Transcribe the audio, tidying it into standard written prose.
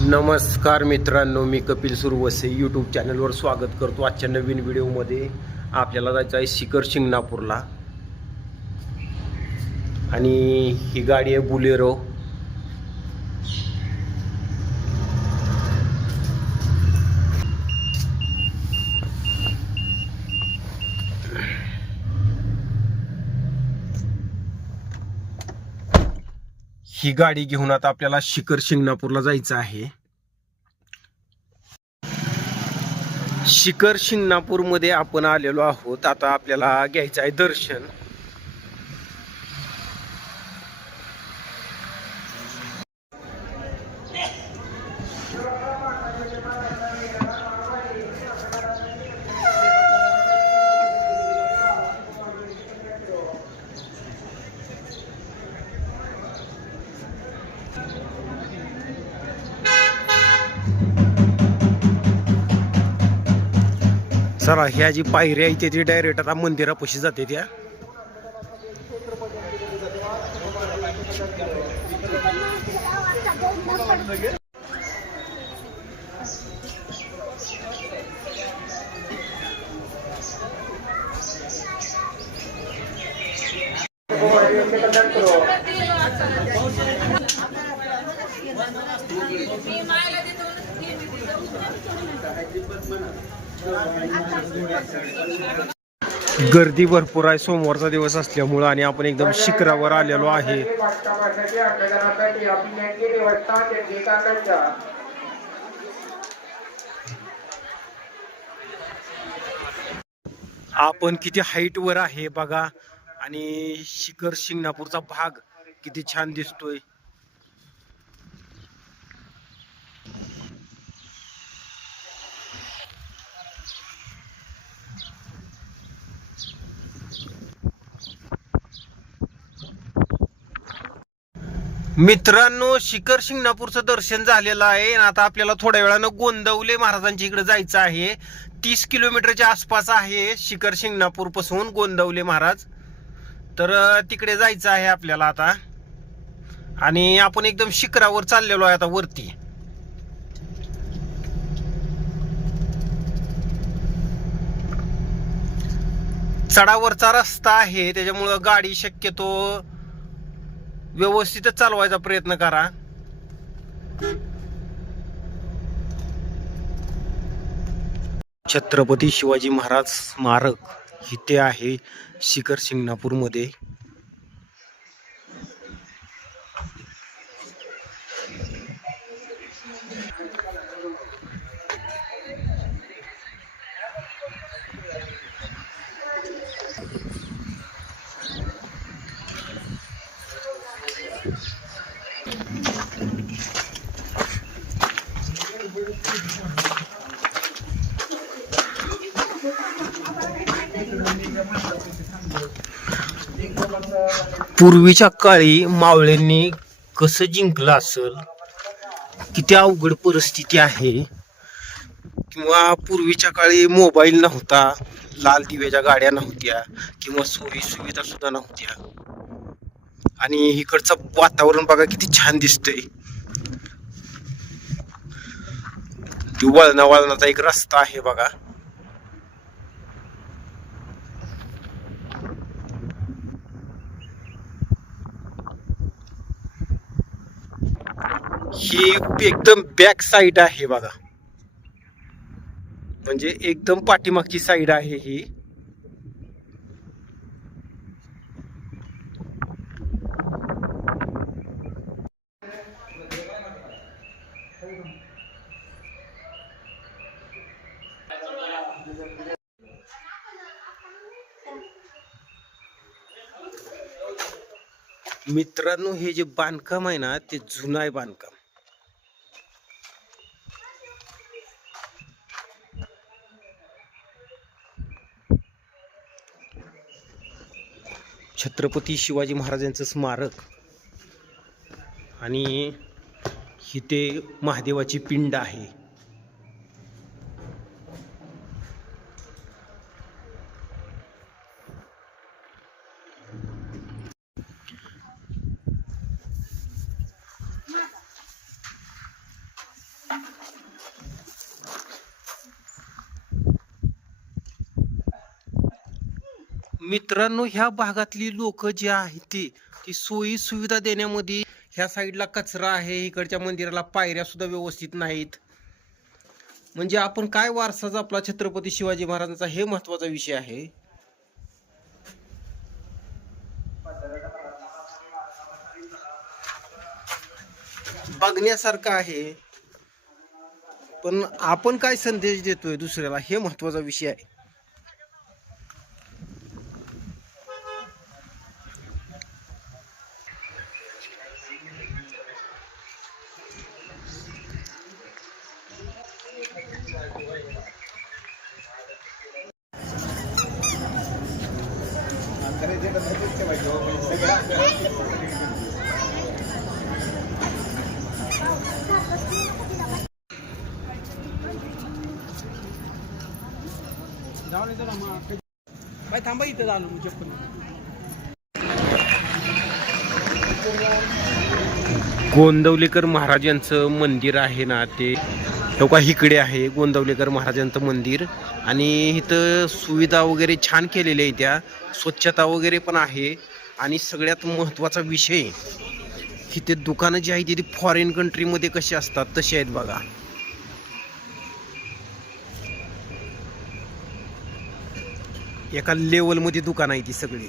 नमस्कार मित्रांनो, मी कपिल सुरवसे यूट्यूब चॅनलवर स्वागत करतो. आजच्या नवीन व्हिडिओमध्ये आपल्याला जायचं आहे शिखर शिंगणापूरला. आणि ही गाडी आहे बुलेरो. ही गाडी घेऊन आता आपल्याला शिखर शिंगणापूरला जायचं आहे. शिखर शिंगणापूरमध्ये आपण आलेलो आहोत. आता आपल्याला घ्यायचं आहे दर्शन. चला, ह्या जी पायरी आहे ती डायरेक्ट आता मंदिरापाशी जाते. त्या गर्दी भरपूर आहे सोमवारचा दिवस असल्यामुळं, आणि आपण एकदम शिखरावर आलेलो आहे. आपण किती हाईट वर आहे बघा, आणि शिखर शिंगणापूरचा भाग किती छान दिसतोय. मित्रांनो, शिखर शिंगणापूरचं दर्शन झालेलं आहे. आता आपल्याला थोड्या वेळानं गोंदवले महाराजांच्या इकडे जायचं आहे. 30 किलोमीटरच्या आसपास आहे शिखर शिंगणापूर पासून गोंदवले महाराज. तर तिकडे जायचं आहे आपल्याला आता. आणि आपण एकदम शिखरावर चाललेलो आहे आता वरती. चढावरचा रस्ता आहे, त्याच्यामुळं गाडी शक्यतो व्यवस्थितच चालवायचा प्रयत्न करा. छत्रपती शिवाजी महाराज स्मारक इथे आहे शिखर शिंगणापूर मध्ये. पूर्वीच्या काळी मावळ्यांनी कसं जिंकलं असेल, किती अवघड परिस्थिती आहे. किंवा पूर्वीच्या काळी मोबाईल नव्हता, लाल दिव्याच्या गाड्या नव्हत्या, किंवा सोयी सुविधा सुद्धा नव्हत्या. आणि इकडचं वातावरण बघा किती छान दिसतंय. वळणाचा एक रस्ता आहे बघा. ही एकदम बॅक साइड आहे बघा, म्हणजे एकदम पाठीमागची साइड आहे ही. मित्रांनो, हे जे बांधकाम आहे ना, ते जुनं आहे बांधकाम. छत्रपती शिवाजी महाराजांचं स्मारक, आणि इथे महादेवाची पिंड आहे. मित्रांनो, ह्या भागातली लोक जे आहेत ती सोयी सुविधा देण्यामध्ये, ह्या साईडला कचरा आहे, इकडच्या मंदिराला पायऱ्या सुद्धा व्यवस्थित नाहीत. म्हणजे आपण काय वारसा जपला छत्रपती शिवाजी महाराजांचा, हे महत्वाचा विषय आहे. बघण्यासारखं आहे, पण आपण काय संदेश देतोय दुसऱ्याला, हे महत्वाचा विषय आहे. काय थांबा इथं झालं म्हणजे पण गोंदवलेकर महाराजांचं मंदिर आहे ना, ते का इकडे आहे गोंदवलेकर महाराजांचं मंदिर. आणि इथं सुविधा वगैरे छान केलेल्या आहे, त्या स्वच्छता वगैरे पण आहे. आणि सगळ्यात महत्त्वाचा विषय, इथे दुकानं जी आहेत ती फॉरेन कंट्रीमध्ये कशी असतात तशी आहेत बघा. एका लेवलमध्ये दुकान आहे ती सगळी.